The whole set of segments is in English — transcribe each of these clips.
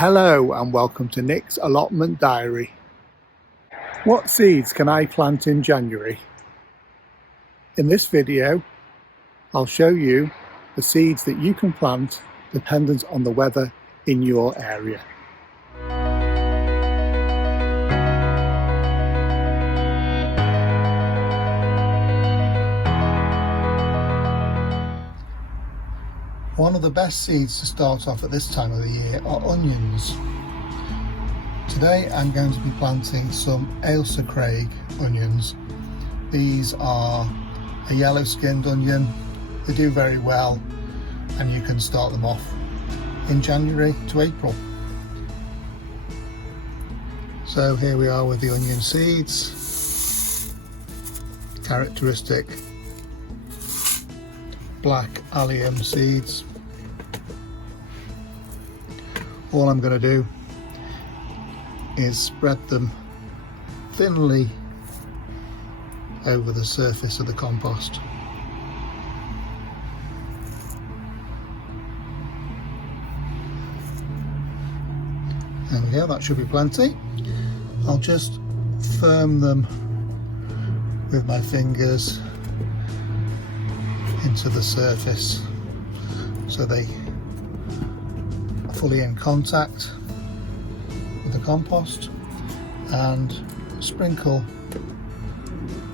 Hello and welcome to Nick's Allotment Diary. What seeds can I plant in January? In this video, I'll show you the seeds that you can plant dependent on the weather in your area. One of the best seeds to start off at this time of the year are onions. Today I'm going to be planting some Ailsa Craig onions. These are a yellow skinned onion. They do very well and you can start them off in January to April. So here we are with the onion seeds. Characteristic black allium seeds. All I'm going to do is spread them thinly over the surface of the compost. There we go, that should be plenty. I'll just firm them with my fingers into the surface so they are fully in contact with the compost, and sprinkle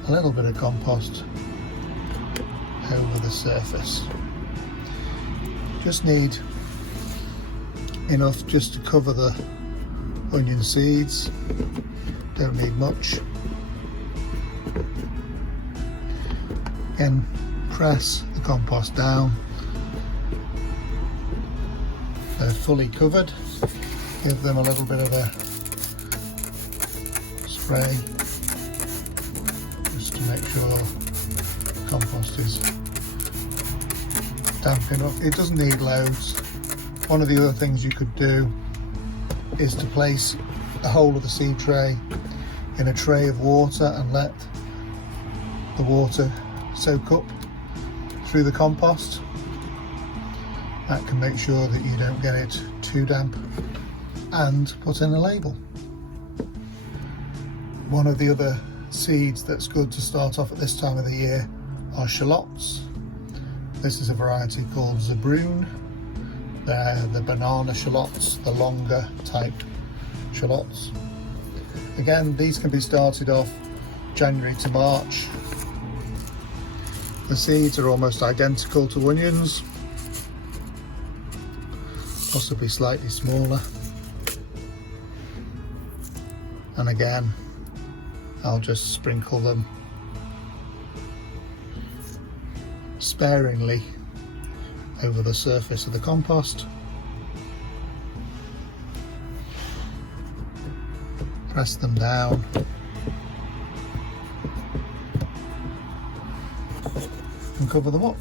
a little bit of compost over the surface. Just need enough just to cover the onion seeds, don't need much. Again, press the compost down. They're fully covered. Give them a little bit of a spray just to make sure the compost is damp enough. It doesn't need loads. One of the other things you could do is to place the whole of the seed tray in a tray of water and let the water soak up through the compost. That can make sure that you don't get it too damp, and put in a label. One of the other seeds that's good to start off at this time of the year are shallots. This is a variety called Zabroon. They're the banana shallots, the longer type shallots. Again, these can be started off January to March. The seeds are almost identical to onions, possibly slightly smaller. And again, I'll just sprinkle them sparingly over the surface of the compost. Press them down. And cover them up.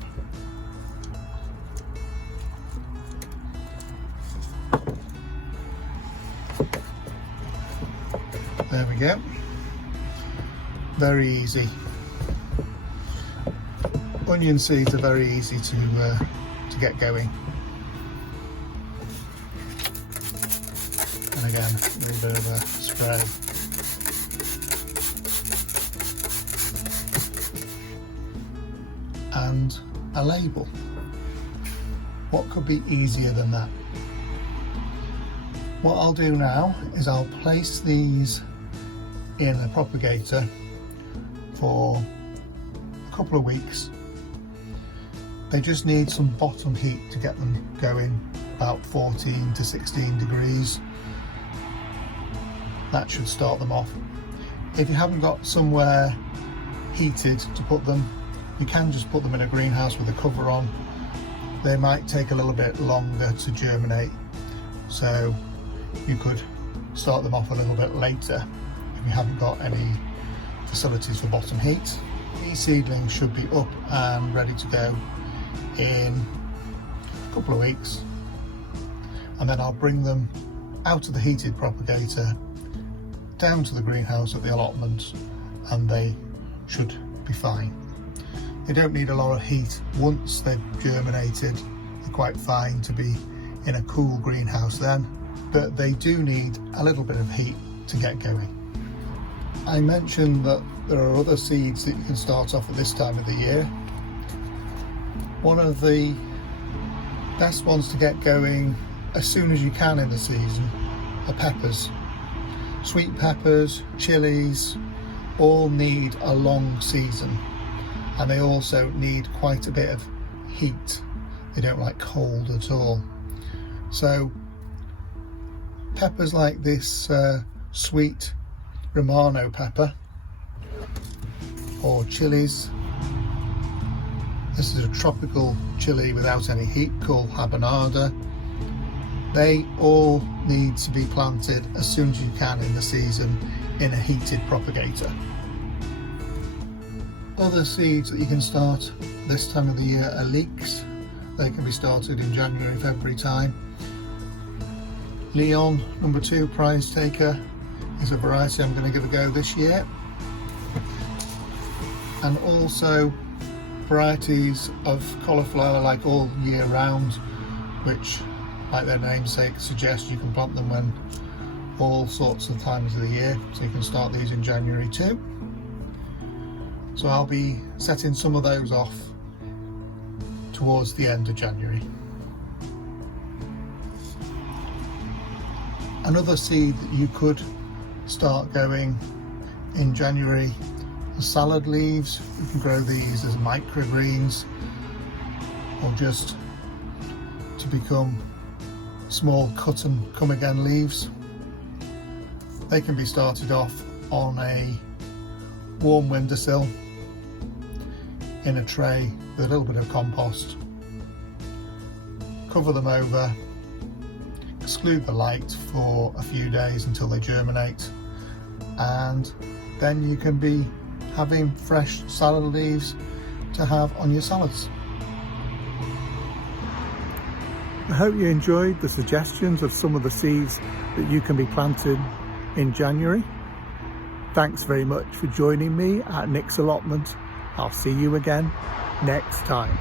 There we go. Very easy. Onion seeds are very easy to get going. And again, a little bit of a spray. And a label. What could be easier than that? What I'll do now is I'll place these in a propagator for a couple of weeks. They just need some bottom heat to get them going, about 14 to 16 degrees. That should start them off. If you haven't got somewhere heated to put them, you can just put them in a greenhouse with a cover on. They might take a little bit longer to germinate, so you could start them off a little bit later if you haven't got any facilities for bottom heat. These seedlings should be up and ready to go in a couple of weeks, and then I'll bring them out of the heated propagator down to the greenhouse at the allotment, and they should be fine. They don't need a lot of heat. Once they've germinated, they're quite fine to be in a cool greenhouse then, but they do need a little bit of heat to get going. I mentioned that there are other seeds that you can start off at this time of the year. One of the best ones to get going as soon as you can in the season are peppers. Sweet peppers, chilies, all need a long season, and they also need quite a bit of heat. They don't like cold at all. So peppers like this sweet Romano pepper, or chilies. This is a tropical chili without any heat called habanada. They all need to be planted as soon as you can in the season in a heated propagator. Other seeds that you can start this time of the year are leeks. They can be started in January, February time. Leon number 2 prize taker is a variety I'm going to give a go this year. And also varieties of cauliflower like all year round, which, like their namesake suggests, you can plant them when all sorts of times of the year, so you can start these in January too. So I'll be setting some of those off towards the end of January. Another seed that you could start going in January are salad leaves. You can grow these as microgreens or just to become small cut and come again leaves. They can be started off on a warm windowsill in a tray with a little bit of compost. Cover them over, exclude the light for a few days until they germinate, and then you can be having fresh salad leaves to have on your salads. I hope you enjoyed the suggestions of some of the seeds that you can be planted in January. Thanks very much for joining me at Nick's Allotment. I'll see you again next time.